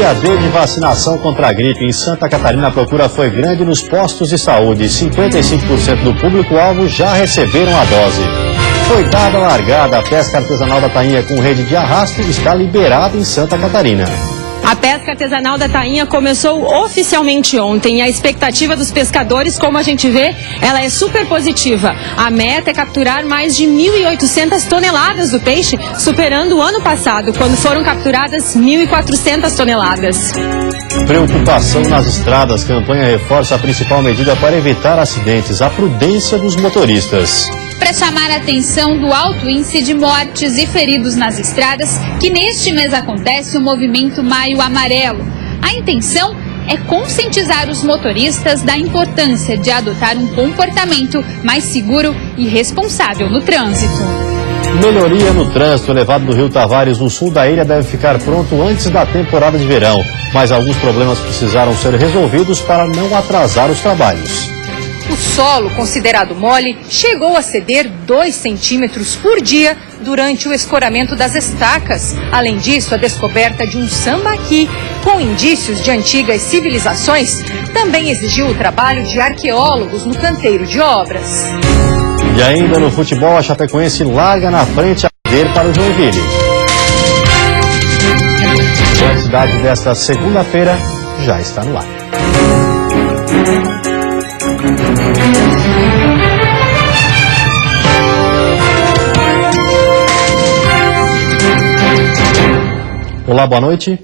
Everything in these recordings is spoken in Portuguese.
Dia D de vacinação contra a gripe. Em Santa Catarina, a procura foi grande nos postos de saúde. 55% do público-alvo já receberam a dose. Foi dada a largada. A pesca artesanal da tainha com rede de arrasto está liberada em Santa Catarina. A pesca artesanal da tainha começou oficialmente ontem e a expectativa dos pescadores, como a gente vê, ela é super positiva. A meta é capturar mais de 1.800 toneladas do peixe, superando o ano passado, quando foram capturadas 1.400 toneladas. Preocupação nas estradas. Campanha reforça a principal medida para evitar acidentes, a prudência dos motoristas. Para chamar a atenção do alto índice de mortes e feridos nas estradas, que neste mês acontece o movimento Maio Amarelo. A intenção é conscientizar os motoristas da importância de adotar um comportamento mais seguro e responsável no trânsito. Melhoria no trânsito. O elevado do Rio Tavares, no sul da ilha, deve ficar pronto antes da temporada de verão, mas alguns problemas precisaram ser resolvidos para não atrasar os trabalhos. O solo, considerado mole, chegou a ceder 2 centímetros por dia durante o escoramento das estacas. Além disso, a descoberta de um sambaqui com indícios de antigas civilizações também exigiu o trabalho de arqueólogos no canteiro de obras. E ainda no futebol, a Chapecoense larga na frente a perder para o Joinville. A cidade desta segunda-feira já está no ar. Olá, boa noite.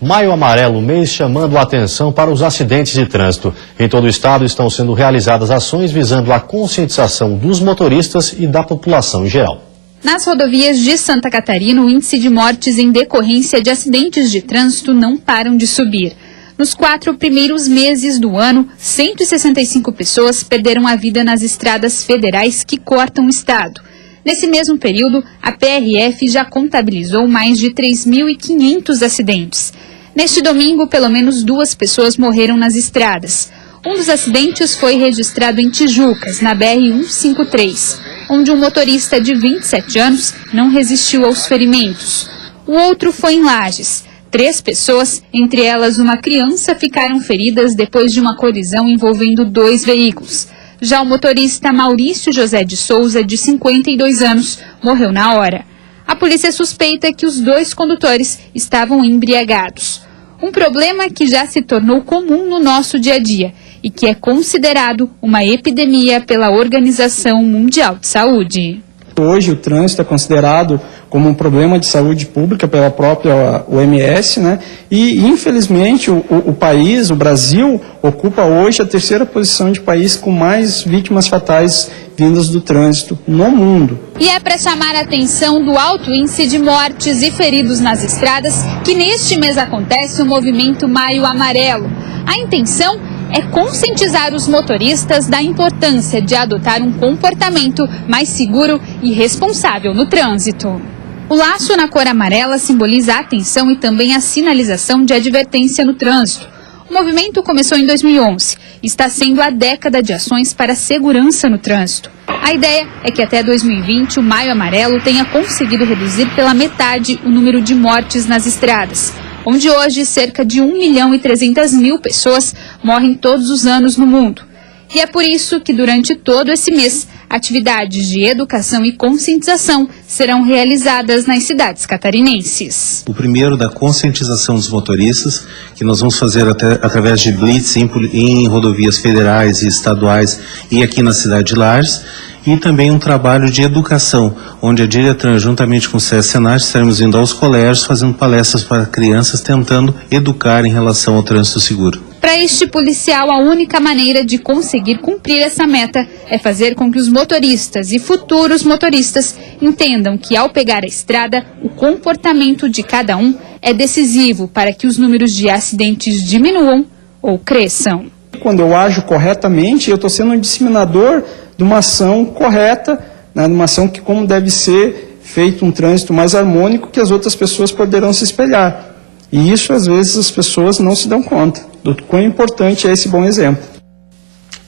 Maio Amarelo, mês chamando a atenção para os acidentes de trânsito. Em todo o estado estão sendo realizadas ações visando a conscientização dos motoristas e da população em geral. Nas rodovias de Santa Catarina, o índice de mortes em decorrência de acidentes de trânsito não param de subir. Nos 4 primeiros meses do ano, 165 pessoas perderam a vida nas estradas federais que cortam o estado. Nesse mesmo período, a PRF já contabilizou mais de 3.500 acidentes. Neste domingo, pelo menos 2 pessoas morreram nas estradas. Um dos acidentes foi registrado em Tijucas, na BR-153, onde um motorista de 27 anos não resistiu aos ferimentos. O outro foi em Lages. 3 pessoas, entre elas uma criança, ficaram feridas depois de uma colisão envolvendo 2 veículos. Já o motorista Maurício José de Souza, de 52 anos, morreu na hora. A polícia suspeita que os 2 condutores estavam embriagados. Um problema que já se tornou comum no nosso dia a dia e que é considerado uma epidemia pela Organização Mundial de Saúde. Hoje o trânsito é considerado como um problema de saúde pública pela própria OMS, né? E infelizmente o país, o Brasil, ocupa hoje a 3ª posição de país com mais vítimas fatais vindas do trânsito no mundo. E é para chamar a atenção do alto índice de mortes e feridos nas estradas que neste mês acontece o movimento Maio Amarelo. A intenção é conscientizar os motoristas da importância de adotar um comportamento mais seguro e responsável no trânsito. O laço na cor amarela simboliza a atenção e também a sinalização de advertência no trânsito. O movimento começou em 2011 e está sendo a década de ações para a segurança no trânsito. A ideia é que até 2020 o Maio Amarelo tenha conseguido reduzir pela metade o número de mortes nas estradas, onde hoje cerca de 1.300.000 pessoas morrem todos os anos no mundo. E é por isso que durante todo esse mês, atividades de educação e conscientização serão realizadas nas cidades catarinenses. O primeiro da conscientização dos motoristas, que nós vamos fazer através de blitz em rodovias federais e estaduais e aqui na cidade de Lages. E também um trabalho de educação, onde a Diretran, juntamente com o SESC-Senat, estaremos indo aos colégios, fazendo palestras para crianças, tentando educar em relação ao trânsito seguro. Para este policial, a única maneira de conseguir cumprir essa meta é fazer com que os motoristas e futuros motoristas entendam que, ao pegar a estrada, o comportamento de cada um é decisivo para que os números de acidentes diminuam ou cresçam. Quando eu ajo corretamente, eu estou sendo um disseminador de uma ação correta, né, de uma ação que como deve ser feito um trânsito mais harmônico, que as outras pessoas poderão se espelhar. E isso, às vezes, as pessoas não se dão conta do quão importante é esse bom exemplo.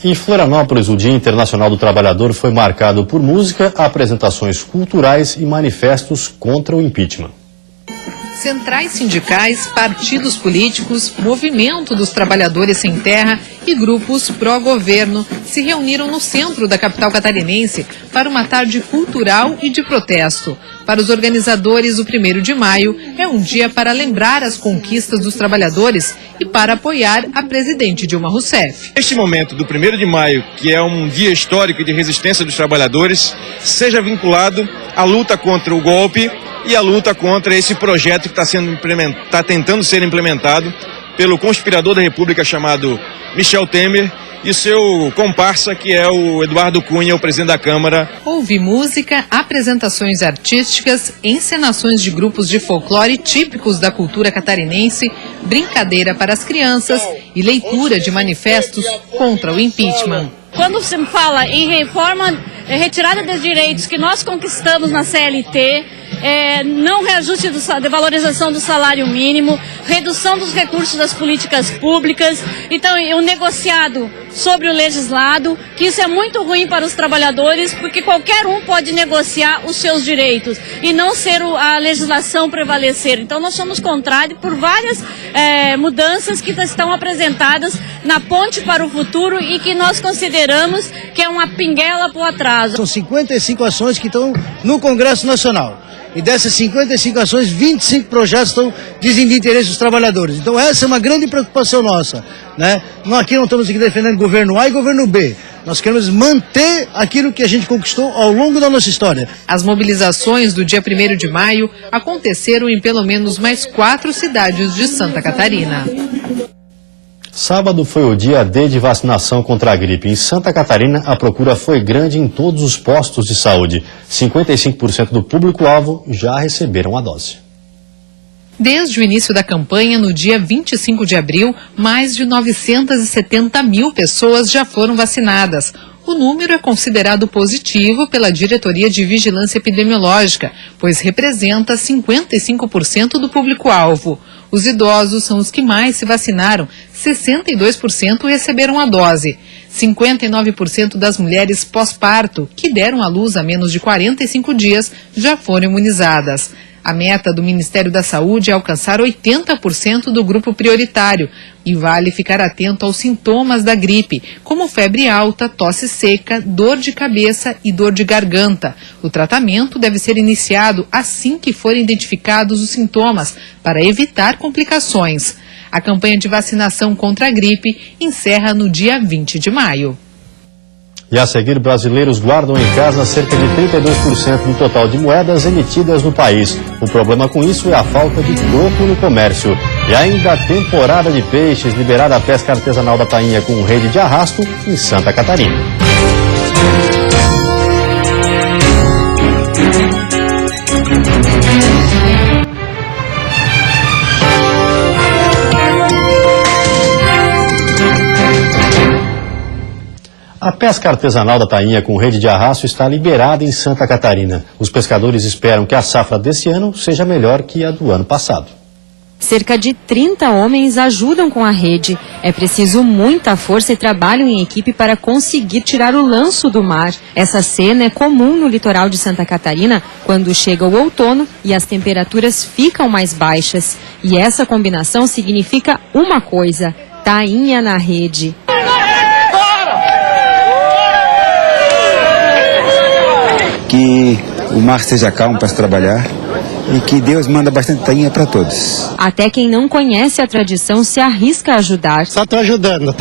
Em Florianópolis, o Dia Internacional do Trabalhador foi marcado por música, apresentações culturais e manifestos contra o impeachment. Centrais sindicais, partidos políticos, Movimento dos Trabalhadores Sem Terra e grupos pró-governo se reuniram no centro da capital catarinense para uma tarde cultural e de protesto. Para os organizadores, o 1º de maio é um dia para lembrar as conquistas dos trabalhadores e para apoiar a presidente Dilma Rousseff. Este momento do 1º de maio, que é um dia histórico de resistência dos trabalhadores, seja vinculado à luta contra o golpe e a luta contra esse projeto que está tentando ser implementado pelo conspirador da República chamado Michel Temer e seu comparsa, que é o Eduardo Cunha, o presidente da Câmara. Houve música, apresentações artísticas, encenações de grupos de folclore típicos da cultura catarinense, brincadeira para as crianças e leitura de manifestos contra o impeachment. Quando se fala em reforma, retirada de direitos que nós conquistamos na CLT, não reajuste de valorização do salário mínimo, redução dos recursos das políticas públicas, então o negociado sobre o legislado, que isso é muito ruim para os trabalhadores, porque qualquer um pode negociar os seus direitos e não ser a legislação prevalecer. Então nós somos contrários por várias mudanças que estão apresentadas na ponte para o futuro e que nós consideramos que é uma pinguela para o atraso. São 55 ações que estão no Congresso Nacional. E dessas 55 ações, 25 projetos estão dizem de interesse dos trabalhadores. Então essa é uma grande preocupação nossa, né? Nós aqui não estamos aqui defendendo governo A e governo B. Nós queremos manter aquilo que a gente conquistou ao longo da nossa história. As mobilizações do dia 1º de maio aconteceram em pelo menos mais 4 cidades de Santa Catarina. Sábado foi o dia D de vacinação contra a gripe. Em Santa Catarina, a procura foi grande em todos os postos de saúde. 55% do público-alvo já receberam a dose. Desde o início da campanha, no dia 25 de abril, mais de 970 mil pessoas já foram vacinadas. O número é considerado positivo pela Diretoria de Vigilância Epidemiológica, pois representa 55% do público-alvo. Os idosos são os que mais se vacinaram, 62% receberam a dose. 59% das mulheres pós-parto, que deram à luz há menos de 45 dias, já foram imunizadas. A meta do Ministério da Saúde é alcançar 80% do grupo prioritário e vale ficar atento aos sintomas da gripe, como febre alta, tosse seca, dor de cabeça e dor de garganta. O tratamento deve ser iniciado assim que forem identificados os sintomas, para evitar complicações. A campanha de vacinação contra a gripe encerra no dia 20 de maio. E a seguir, brasileiros guardam em casa cerca de 32% do total de moedas emitidas no país. O problema com isso é a falta de troco no comércio. E ainda a temporada de peixes, liberada a pesca artesanal da tainha com rede de arrasto em Santa Catarina. A pesca artesanal da tainha com rede de arrasto está liberada em Santa Catarina. Os pescadores esperam que a safra desse ano seja melhor que a do ano passado. Cerca de 30 homens ajudam com a rede. É preciso muita força e trabalho em equipe para conseguir tirar o lanço do mar. Essa cena é comum no litoral de Santa Catarina quando chega o outono e as temperaturas ficam mais baixas. E essa combinação significa uma coisa: tainha na rede. Que o mar seja calmo para se trabalhar e que Deus manda bastante tainha para todos. Até quem não conhece a tradição se arrisca a ajudar. Só estou ajudando.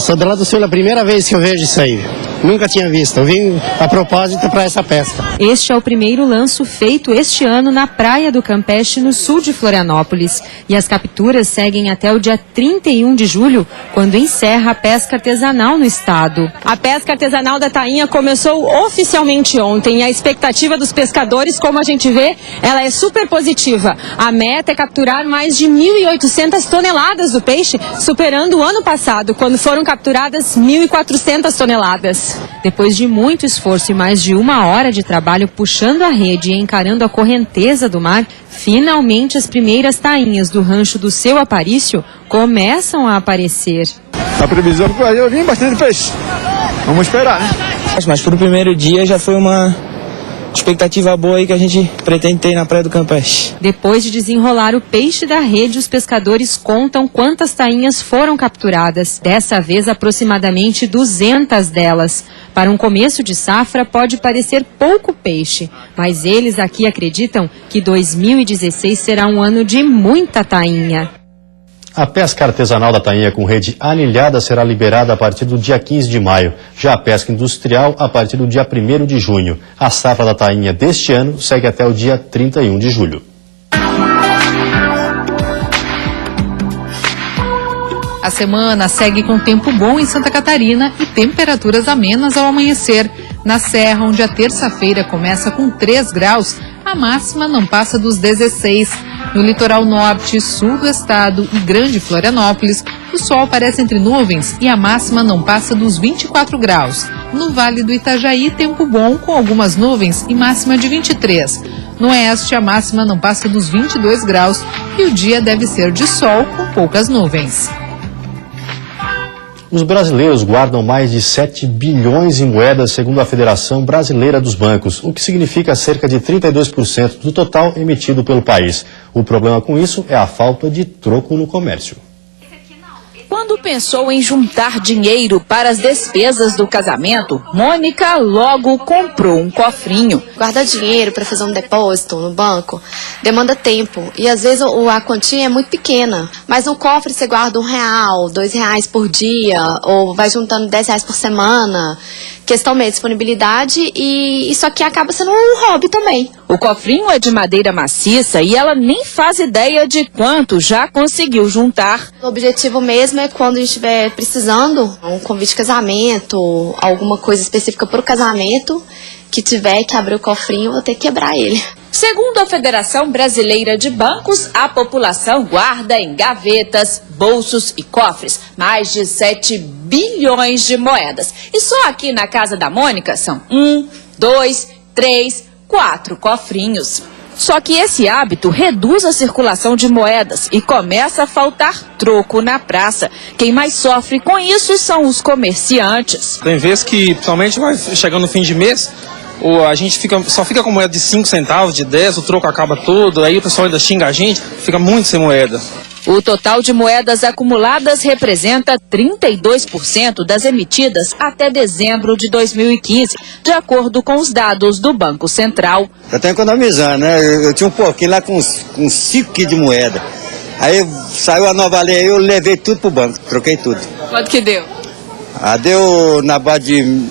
Sou de lá do sul, é a primeira vez que eu vejo isso aí. Nunca tinha visto, eu vim a propósito para essa pesca. Este é o primeiro lanço feito este ano na Praia do Campeche, no sul de Florianópolis. E as capturas seguem até o dia 31 de julho, quando encerra a pesca artesanal no estado. A pesca artesanal da tainha começou oficialmente ontem e a expectativa dos pescadores, como a gente vê, ela é super positiva. A meta é capturar mais de 1.800 toneladas do peixe, superando o ano passado, quando foram capturadas 1.400 toneladas. Depois de muito esforço e mais de 1 hora de trabalho puxando a rede e encarando a correnteza do mar, finalmente as primeiras tainhas do rancho do Seu Aparício começam a aparecer. A previsão que vai vir bastante peixe. Vamos esperar, né? Mas pro primeiro dia já foi uma expectativa boa aí que a gente pretende ter na Praia do Campeche. Depois de desenrolar o peixe da rede, os pescadores contam quantas tainhas foram capturadas. Dessa vez, aproximadamente 200 delas. Para um começo de safra, pode parecer pouco peixe, mas eles aqui acreditam que 2016 será um ano de muita tainha. A pesca artesanal da tainha com rede anilhada será liberada a partir do dia 15 de maio. Já a pesca industrial a partir do dia 1º de junho. A safra da tainha deste ano segue até o dia 31 de julho. A semana segue com tempo bom em Santa Catarina e temperaturas amenas ao amanhecer. Na Serra, onde a terça-feira começa com 3 graus, a máxima não passa dos 16. No litoral norte, sul do estado e Grande Florianópolis, o sol aparece entre nuvens e a máxima não passa dos 24 graus. No Vale do Itajaí, tempo bom com algumas nuvens e máxima de 23. No oeste, a máxima não passa dos 22 graus e o dia deve ser de sol com poucas nuvens. Os brasileiros guardam mais de 7 bilhões em moedas, segundo a Federação Brasileira dos Bancos, o que significa cerca de 32% do total emitido pelo país. O problema com isso é a falta de troco no comércio. Quando pensou em juntar dinheiro para as despesas do casamento, Mônica logo comprou um cofrinho. Guardar dinheiro para fazer um depósito no banco demanda tempo e às vezes a quantia é muito pequena. Mas no cofre você guarda R$1, R$2 por dia ou vai juntando R$10 por semana. Questão mesmo de disponibilidade e isso aqui acaba sendo um hobby também. O cofrinho é de madeira maciça e ela nem faz ideia de quanto já conseguiu juntar. O objetivo mesmo é quando a gente estiver precisando, um convite de casamento, alguma coisa específica para o casamento, que tiver que abrir o cofrinho, eu vou ter que quebrar ele. Segundo a Federação Brasileira de Bancos, a população guarda em gavetas, bolsos e cofres mais de 7 bilhões de moedas. E só aqui na casa da Mônica são 1, 2, 3, 4 cofrinhos. Só que esse hábito reduz a circulação de moedas e começa a faltar troco na praça. Quem mais sofre com isso são os comerciantes. Tem vezes que, principalmente, vai chegando no fim de mês, a gente só fica com moeda de 5 centavos, de 10, o troco acaba todo, aí o pessoal ainda xinga a gente, fica muito sem moeda. O total de moedas acumuladas representa 32% das emitidas até dezembro de 2015, de acordo com os dados do Banco Central. Eu estou economizando, né? Eu tinha um pouquinho lá com 5 quilos de moeda. Aí saiu a nova lei, aí eu levei tudo pro banco, troquei tudo. Quanto que deu? Deu na base de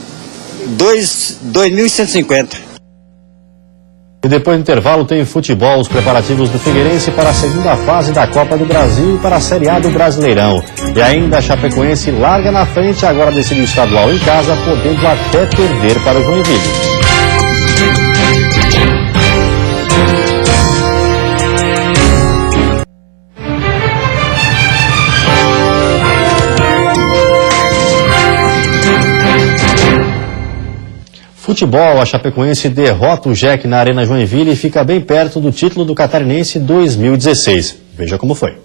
2.150. E depois do intervalo tem futebol, os preparativos do Figueirense para a segunda fase da Copa do Brasil e para a Série A do Brasileirão. E ainda a Chapecoense larga na frente, agora decide o estadual em casa, podendo até perder para o Joinville. Futebol, a Chapecoense derrota o Jack na Arena Joinville e fica bem perto do título do Catarinense 2016. Veja como foi.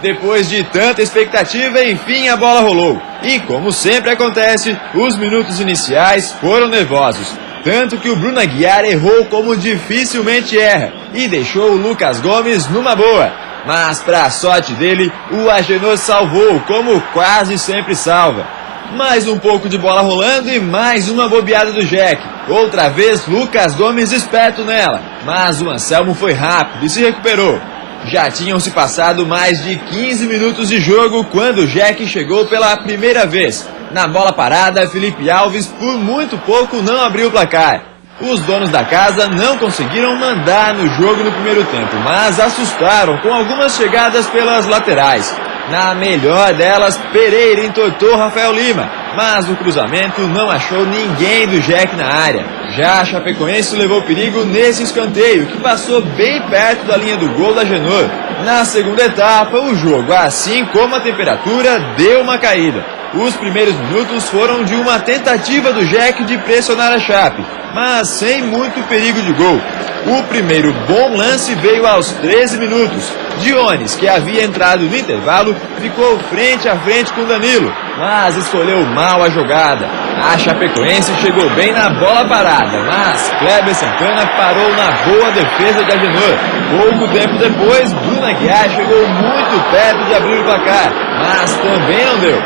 Depois de tanta expectativa, enfim a bola rolou. E como sempre acontece, os minutos iniciais foram nervosos. Tanto que o Bruno Aguiar errou como dificilmente erra e deixou o Lucas Gomes numa boa. Mas para a sorte dele, o Agenor salvou, como quase sempre salva. Mais um pouco de bola rolando e mais uma bobeada do Jack. Outra vez Lucas Gomes esperto nela, mas o Anselmo foi rápido e se recuperou. Já tinham se passado mais de 15 minutos de jogo quando o Jack chegou pela primeira vez. Na bola parada, Felipe Alves por muito pouco não abriu o placar. Os donos da casa não conseguiram mandar no jogo no primeiro tempo, mas assustaram com algumas chegadas pelas laterais. Na melhor delas, Pereira entortou Rafael Lima, mas o cruzamento não achou ninguém do Jack na área. Já a Chapecoense levou perigo nesse escanteio, que passou bem perto da linha do gol da Agenor. Na segunda etapa, o jogo, assim como a temperatura, deu uma caída. Os primeiros minutos foram de uma tentativa do Jack de pressionar a Chape, mas sem muito perigo de gol. O primeiro bom lance veio aos 13 minutos. Dionis, que havia entrado no intervalo, ficou frente a frente com Danilo. mas escolheu mal a jogada. A Chapecoense chegou bem na bola parada, mas Kleber Santana parou na boa defesa de Agenor. Pouco tempo depois, Bruno Aguiar chegou muito perto de abrir o placar, mas também não deu.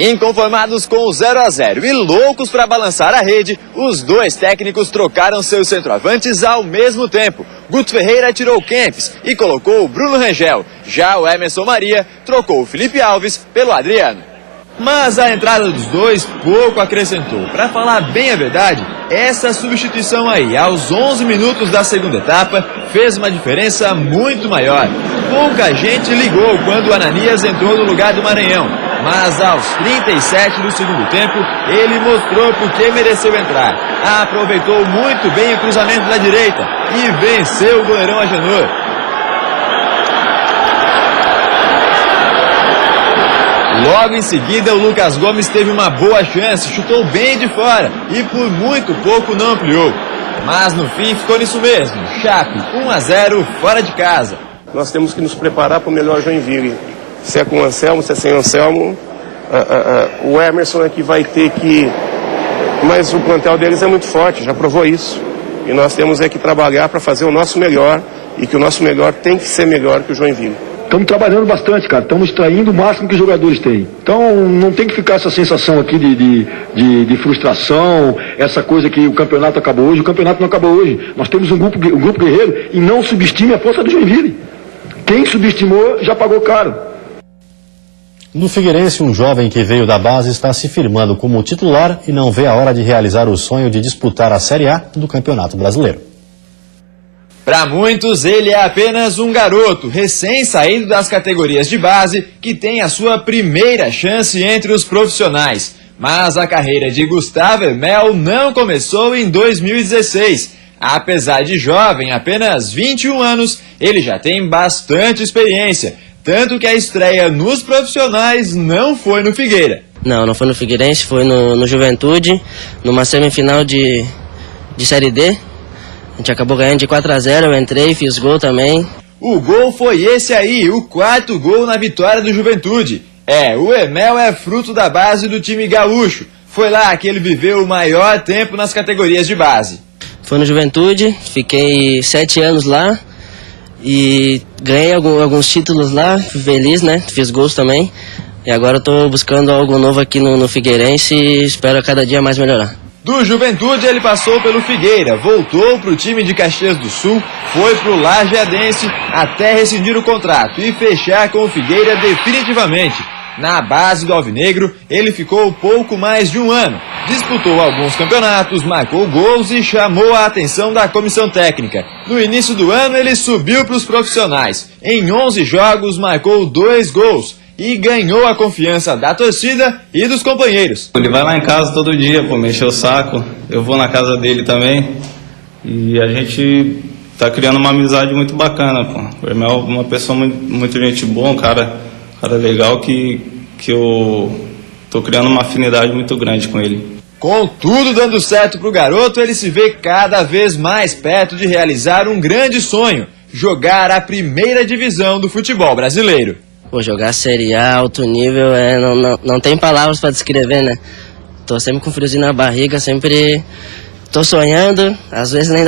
Inconformados com o 0-0 e loucos para balançar a rede, os dois técnicos trocaram seus centroavantes ao mesmo tempo. Guto Ferreira tirou o Kempis e colocou o Bruno Rangel. Já o Emerson Maria trocou o Felipe Alves pelo Adriano. Mas a entrada dos dois pouco acrescentou. Para falar bem a verdade, essa substituição aí, aos 11 minutos da segunda etapa, fez uma diferença muito maior. Pouca gente ligou quando o Ananias entrou no lugar do Maranhão, mas aos 37 do segundo tempo, ele mostrou por que mereceu entrar. Aproveitou muito bem o cruzamento da direita e venceu o goleirão Agenor. Logo em seguida, o Lucas Gomes teve uma boa chance, chutou bem de fora e por muito pouco não ampliou. Mas no fim ficou nisso mesmo, Chape 1-0 fora de casa. Nós temos que nos preparar para o melhor Joinville. Se é com o Anselmo, se é sem o Anselmo, o Emerson é que vai ter que... Mas o plantel deles é muito forte, já provou isso. E nós temos é que trabalhar para fazer o nosso melhor e que o nosso melhor tem que ser melhor que o Joinville. Estamos trabalhando bastante, cara. Estamos extraindo o máximo que os jogadores têm. Então, não tem que ficar essa sensação aqui de frustração, essa coisa que o campeonato acabou hoje. O campeonato não acabou hoje. Nós temos um grupo guerreiro e não subestime a força do Joinville. Quem subestimou já pagou caro. No Figueirense, um jovem que veio da base está se firmando como titular e não vê a hora de realizar o sonho de disputar a Série A do Campeonato Brasileiro. Para muitos, ele é apenas um garoto, recém-saído das categorias de base, que tem a sua primeira chance entre os profissionais. Mas a carreira de Gustavo Hermel não começou em 2016. Apesar de jovem, apenas 21 anos, ele já tem bastante experiência. Tanto que a estreia nos profissionais não foi no Figueira. Não foi no Figueirense, foi no Juventude, numa semifinal de Série D. A gente acabou ganhando de 4-0, eu entrei, fiz gol também. O gol foi esse aí, o quarto gol na vitória do Juventude. O Hermel é fruto da base do time gaúcho. Foi lá que ele viveu o maior tempo nas categorias de base. Foi no Juventude, fiquei 7 anos lá e ganhei alguns títulos lá, fui feliz, né? Fiz gols também. E agora eu tô buscando algo novo aqui no Figueirense e espero a cada dia mais melhorar. Do Juventude ele passou pelo Figueira, voltou para o time de Caxias do Sul, foi para o Lajeadense até rescindir o contrato e fechar com o Figueira definitivamente. Na base do Alvinegro, ele ficou pouco mais de um ano. Disputou alguns campeonatos, marcou gols e chamou a atenção da comissão técnica. No início do ano ele subiu para os profissionais. Em 11 jogos marcou 2 gols. E ganhou a confiança da torcida e dos companheiros. Ele vai lá em casa todo dia, me encher o saco. Eu vou na casa dele também. E a gente tá criando uma amizade muito bacana, O Hermel é uma pessoa muito gente boa, um cara legal que eu tô criando uma afinidade muito grande com ele. Com tudo dando certo pro garoto, ele se vê cada vez mais perto de realizar um grande sonho: jogar a primeira divisão do futebol brasileiro. Jogar Série A, alto nível, não tem palavras para descrever, né? Tô sempre com friozinho na barriga, sempre tô sonhando, às vezes nem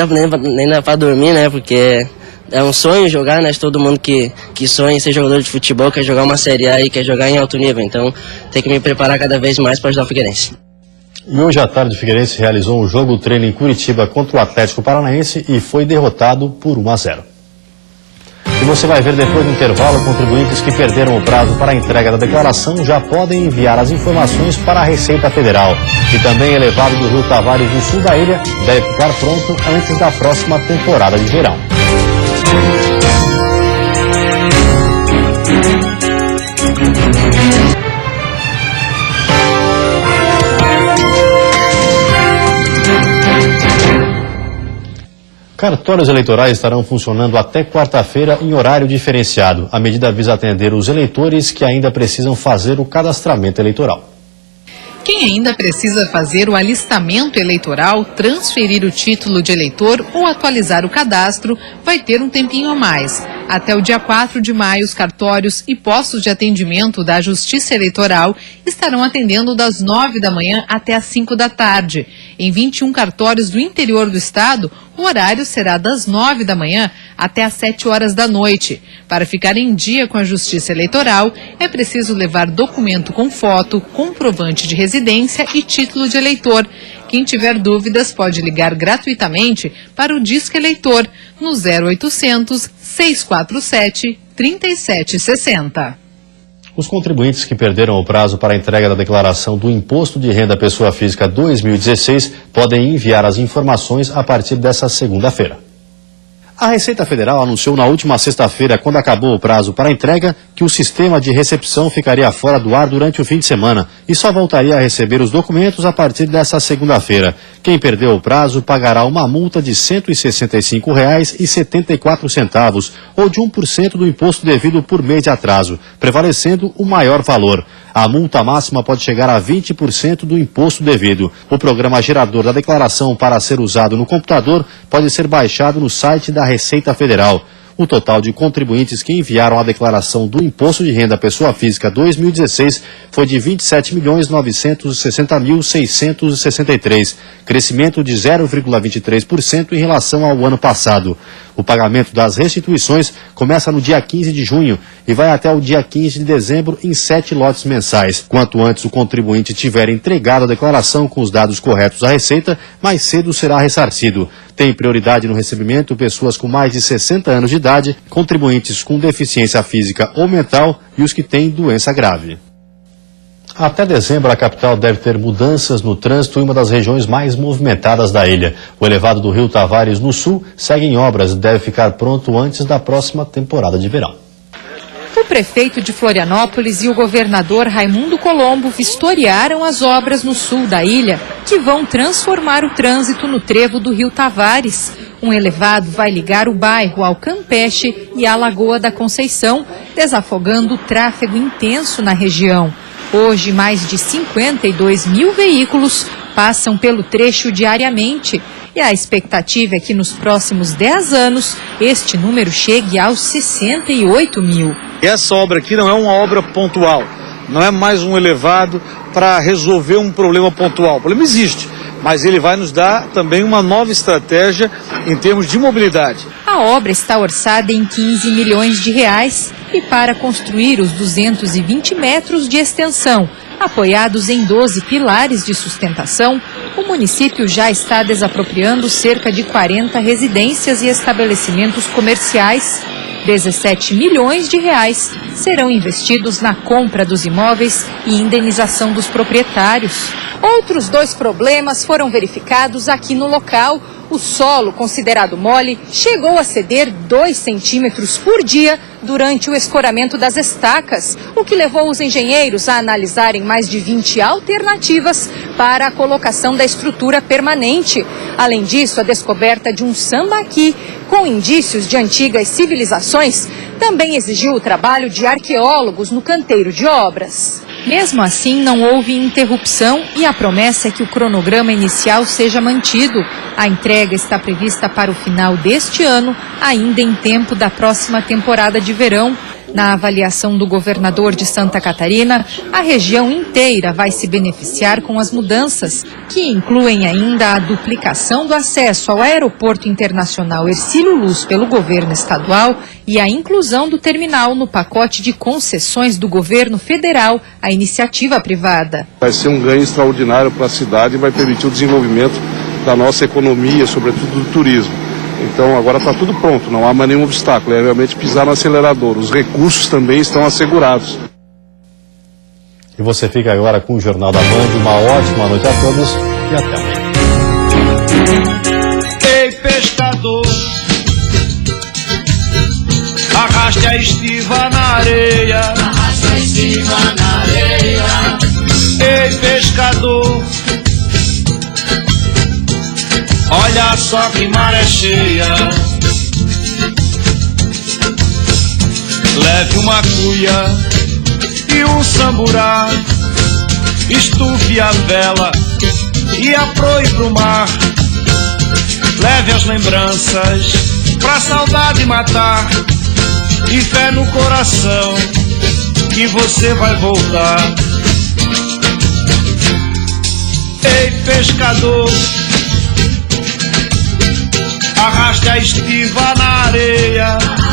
dá pra dormir, né? Porque é um sonho jogar, né? Todo mundo que sonha em ser jogador de futebol quer jogar uma Série A e quer jogar em alto nível, então tem que me preparar cada vez mais para ajudar o Figueirense. E hoje à tarde o Figueirense realizou um jogo-treino em Curitiba contra o Atlético Paranaense e foi derrotado por 1-0. E você vai ver depois do intervalo, contribuintes que perderam o prazo para a entrega da declaração já podem enviar as informações para a Receita Federal. E também elevado do Rio Tavares no sul da ilha deve ficar pronto antes da próxima temporada de verão. Cartórios eleitorais estarão funcionando até quarta-feira em horário diferenciado. A medida visa atender os eleitores que ainda precisam fazer o cadastramento eleitoral. Quem ainda precisa fazer o alistamento eleitoral, transferir o título de eleitor ou atualizar o cadastro, vai ter um tempinho a mais. Até o dia 4 de maio, os cartórios e postos de atendimento da Justiça Eleitoral estarão atendendo das 9 da manhã até as 5 da tarde. Em 21 cartórios do interior do estado, o horário será das 9 da manhã até as 7 horas da noite. Para ficar em dia com a Justiça Eleitoral, é preciso levar documento com foto, comprovante de residência e título de eleitor. Quem tiver dúvidas pode ligar gratuitamente para o Disque Eleitor no 0800 647 3760. Os contribuintes que perderam o prazo para a entrega da declaração do Imposto de Renda à Pessoa Física 2016 podem enviar as informações a partir dessa segunda-feira. A Receita Federal anunciou na última sexta-feira, quando acabou o prazo para a entrega, que o sistema de recepção ficaria fora do ar durante o fim de semana e só voltaria a receber os documentos a partir dessa segunda-feira. Quem perdeu o prazo pagará uma multa de R$ 165,74 ou de 1% do imposto devido por mês de atraso, prevalecendo o maior valor. A multa máxima pode chegar a 20% do imposto devido. O programa gerador da declaração para ser usado no computador pode ser baixado no site da Receita Federal. O total de contribuintes que enviaram a declaração do Imposto de Renda à Pessoa Física 2016 foi de 27.960.663, crescimento de 0,23% em relação ao ano passado. O pagamento das restituições começa no dia 15 de junho e vai até o dia 15 de dezembro em 7 lotes mensais. Quanto antes o contribuinte tiver entregado a declaração com os dados corretos à Receita, mais cedo será ressarcido. Tem prioridade no recebimento pessoas com mais de 60 anos de idade, contribuintes com deficiência física ou mental e os que têm doença grave. Até dezembro, a capital deve ter mudanças no trânsito em uma das regiões mais movimentadas da ilha. O elevado do Rio Tavares, no sul, segue em obras e deve ficar pronto antes da próxima temporada de verão. O prefeito de Florianópolis e o governador Raimundo Colombo vistoriaram as obras no sul da ilha, que vão transformar o trânsito no trevo do Rio Tavares. Um elevado vai ligar o bairro ao Campeche e à Lagoa da Conceição, desafogando o tráfego intenso na região. Hoje, mais de 52 mil veículos passam pelo trecho diariamente. E a expectativa é que nos próximos 10 anos, este número chegue aos 68 mil. Essa obra aqui não é uma obra pontual, não é mais um elevado para resolver um problema pontual. O problema existe, mas ele vai nos dar também uma nova estratégia em termos de mobilidade. A obra está orçada em 15 milhões de reais e para construir os 220 metros de extensão, apoiados em 12 pilares de sustentação, o município já está desapropriando cerca de 40 residências e estabelecimentos comerciais. 17 milhões de reais serão investidos na compra dos imóveis e indenização dos proprietários. Outros 2 problemas foram verificados aqui no local. O solo, considerado mole, chegou a ceder 2 centímetros por dia durante o escoramento das estacas, o que levou os engenheiros a analisarem mais de 20 alternativas para a colocação da estrutura permanente. Além disso, a descoberta de um sambaqui com indícios de antigas civilizações também exigiu o trabalho de arqueólogos no canteiro de obras. Mesmo assim, não houve interrupção e a promessa é que o cronograma inicial seja mantido. A entrega está prevista para o final deste ano, ainda em tempo da próxima temporada de verão. Na avaliação do governador de Santa Catarina, a região inteira vai se beneficiar com as mudanças, que incluem ainda a duplicação do acesso ao Aeroporto Internacional Hercílio Luz pelo governo estadual e a inclusão do terminal no pacote de concessões do governo federal à iniciativa privada. Vai ser um ganho extraordinário para a cidade e vai permitir o desenvolvimento da nossa economia, sobretudo do turismo. Então agora está tudo pronto, não há mais nenhum obstáculo, é realmente pisar no acelerador. Os recursos também estão assegurados. E você fica agora com o Jornal da Band. Uma ótima noite a todos e até amanhã. Ei, pescador, arraste a estiva na areia. Arraste a estiva na areia. Ei, pescador, olha só que maré cheia. Leve uma cuia e um samburá estufe a vela e a proe pro mar. Leve as lembranças pra saudade matar e fé no coração que você vai voltar. Ei, pescador, arraste a estiva na areia.